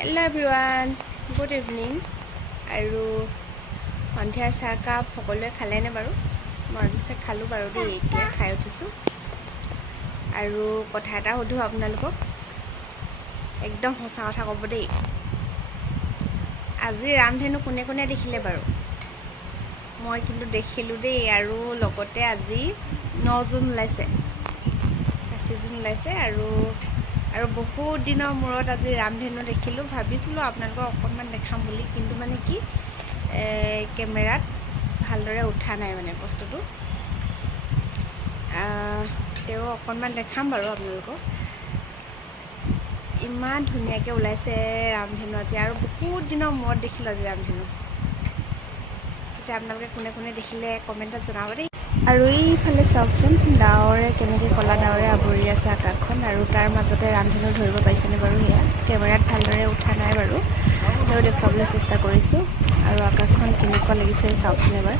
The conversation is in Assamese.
Hello everyone, good evening. আৰু সন্ধিয়াৰ চাহ কাপ সকলোৱে খালেনে বাৰু? মই পিছে খালোঁ বাৰু দেই, এতিয়া খাই উঠিছোঁ। আৰু কথা এটা সুধো আপোনালোকক, একদম সঁচা কথা ক'ব দেই। আজি ৰামধেনু কোনে কোনে দেখিলে বাৰু? মই কিন্তু দেখিলোঁ দেই। আৰু লগতে আজি 9 জুন ওলাইছে, 25 জুন ওলাইছে। আৰু বহুত দিনৰ মূৰত আজি ৰামধেনু দেখিলোঁ। ভাবিছিলোঁ আপোনালোকক অকণমান দেখাম বুলি, কিন্তু মানে কি কেমেৰাত ভালদৰে উঠা নাই মানে বস্তুটো। তেওঁ অকণমান দেখাম বাৰু আপোনালোকক। ইমান ধুনীয়াকৈ ওলাইছে ৰামধেনু আজি, আৰু বহুত দিনৰ মূৰত দেখিলোঁ আজি ৰামধেনু। পিছে আপোনালোকে কোনে কোনে দেখিলে কমেণ্টত জনাব দেই। আৰু এইফালে চাওকচোন, ডাৱৰে কেনেকৈ ক'লা ডাৱৰে আৱৰি আছে আকাশখন, আৰু তাৰ মাজতে ৰামধেনু ধৰিব পাৰিছেনে বাৰু? সেয়া কেমেৰাত ভালদৰে উঠা নাই বাৰু, তেওঁ দেখুৱাবলৈ চেষ্টা কৰিছোঁ। আৰু আকাশখন কেনেকুৱা লাগিছে চাওকচোন এবাৰ।